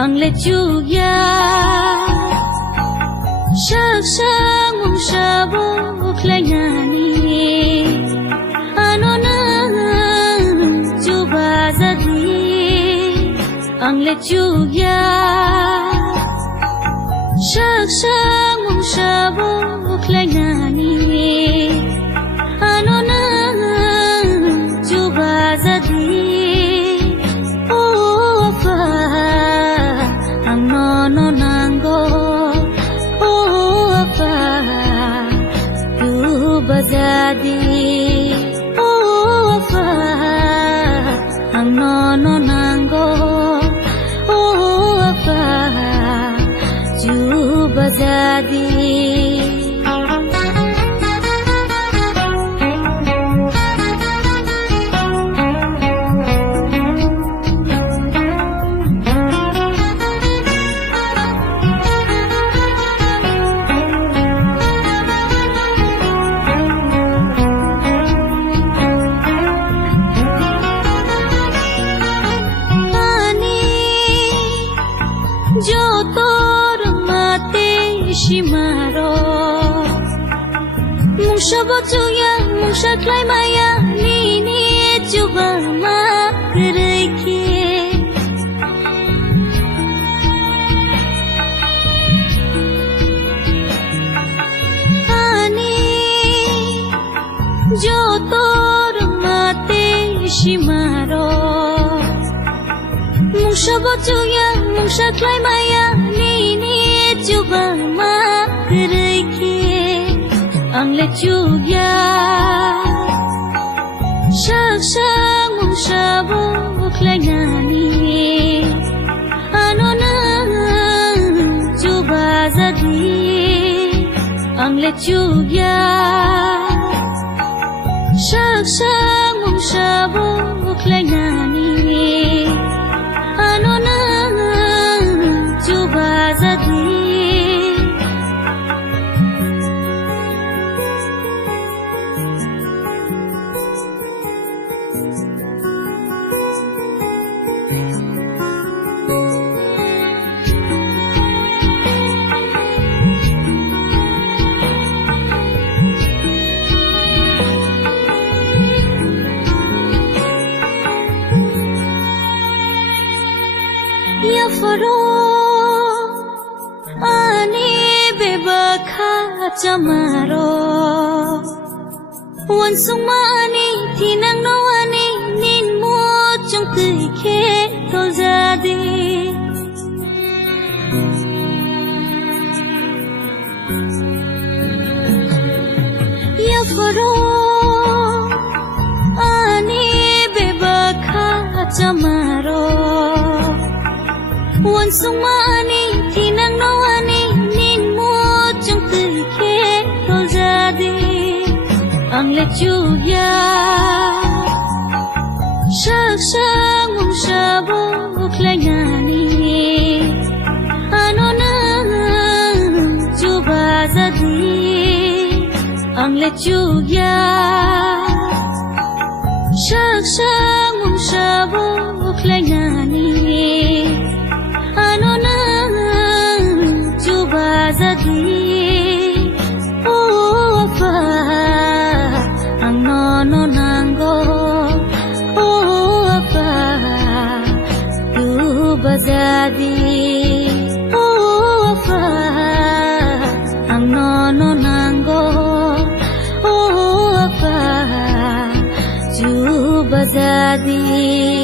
ang lechuya sak sak mong sabok laynani ano na juba zadi ang lechuya sak sak mong sabok laynani ano na juba zadi Bazadi oh afa ang nono nango oh afa ju bazadi Jotor mate shimaro Musha botuya musha klai maya Nini juba makrike Ani Jotor mate shimaro Musha botuya musha klai maya Nini juba makrike ang lechuya sak sak musha bok laynani ano na juba zadi ang lechuya sak sak musha bok laynani ano na juba zadi Ya faro ani bebakha chamaro wan sungma ani thinang no ani nin mo chung tui khe to jadi Ya faro ani bebakha chamaro wan sungma ani thinang no ani nin mo chung tui khe to jadi ang lechuya sak sak mong sabok laynani ano na juba zadi ang lechuya sak sak mong sabok laynani ano na juba zadi oh afa ang nono nango oh afa juba zadi oh afa ang nono nango oh afa juba zadi